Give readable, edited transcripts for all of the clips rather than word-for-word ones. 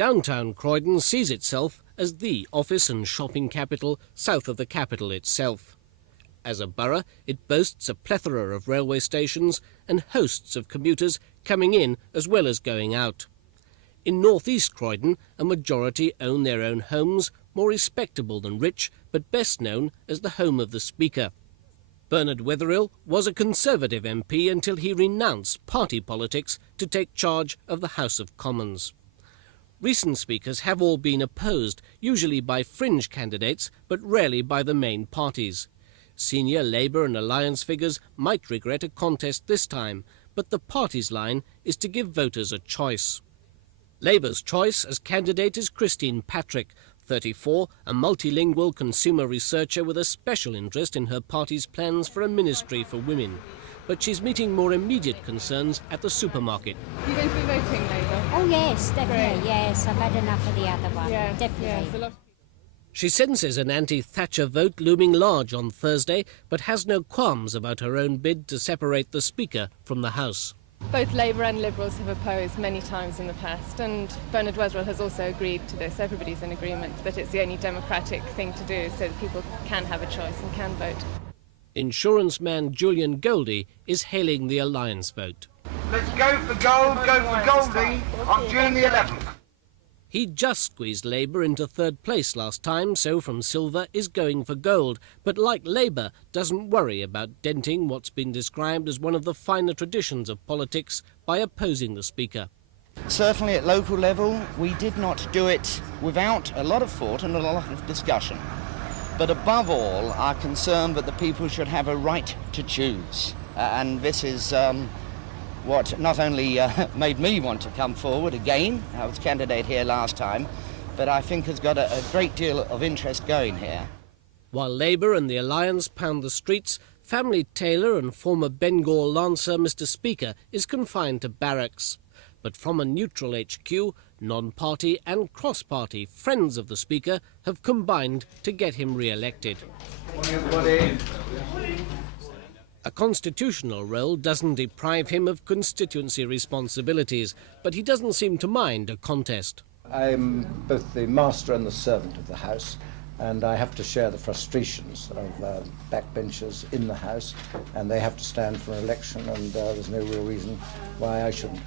Downtown Croydon sees itself as the office and shopping capital south of the capital itself. As a borough, it boasts a plethora of railway stations and hosts of commuters coming in as well as going out. In north-east Croydon, a majority own their own homes, more respectable than rich, but best known as the home of the Speaker. Bernard Wetherill was a Conservative MP until he renounced party politics to take charge of the House of Commons. Recent Speakers have all been opposed, usually by fringe candidates, but rarely by the main parties. Senior Labour and Alliance figures might regret a contest this time, but the party's line is to give voters a choice. Labour's choice as candidate is Christine Patrick, 34, a multilingual consumer researcher with a special interest in her party's plans for a ministry for women. But she's meeting more immediate concerns at the supermarket. Are you going to be voting Labour? Oh yes, definitely, Great. yes. I've had enough of the other one, Yes, definitely. yes, a lot. She senses an anti-Thatcher vote looming large on Thursday, but has no qualms about her own bid to separate the Speaker from the House. Both Labour and Liberals have opposed many times in the past, and Bernard Wetherill has also agreed to this. Everybody's in agreement that it's the only democratic thing to do so that people can have a choice and can vote. Insurance man Julian Goldie is hailing the Alliance vote. Let's go for Goldie on June the 11th. He just squeezed Labour into third place last time, so from silver is going for gold, but like Labour, doesn't worry about denting what's been described as one of the finer traditions of politics by opposing the Speaker. Certainly at local level, we did not do it without a lot of thought and a lot of discussion. But above all, are concerned that the people should have a right to choose. And this is what not only made me want to come forward again. I was candidate here last time, but I think has got a great deal of interest going here. While Labour and the Alliance pound the streets, family tailor and former Bengal Lancer Mr Speaker is confined to barracks. But from a neutral HQ, non-party and cross-party friends of the Speaker have combined to get him re-elected. A constitutional role doesn't deprive him of constituency responsibilities, but he doesn't seem to mind a contest. I'm both the master and the servant of the House, and I have to share the frustrations of backbenchers in the House, and they have to stand for an election, and there's no real reason why I shouldn't.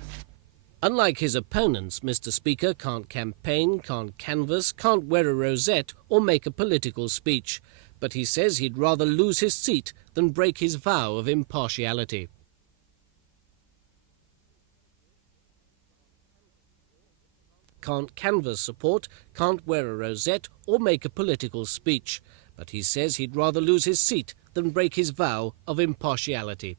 Unlike his opponents, Mr Speaker can't campaign, can't canvass, can't wear a rosette or make a political speech. But he says he'd rather lose his seat than break his vow of impartiality. Can't canvass support, can't wear a rosette or make a political speech. But he says he'd rather lose his seat than break his vow of impartiality.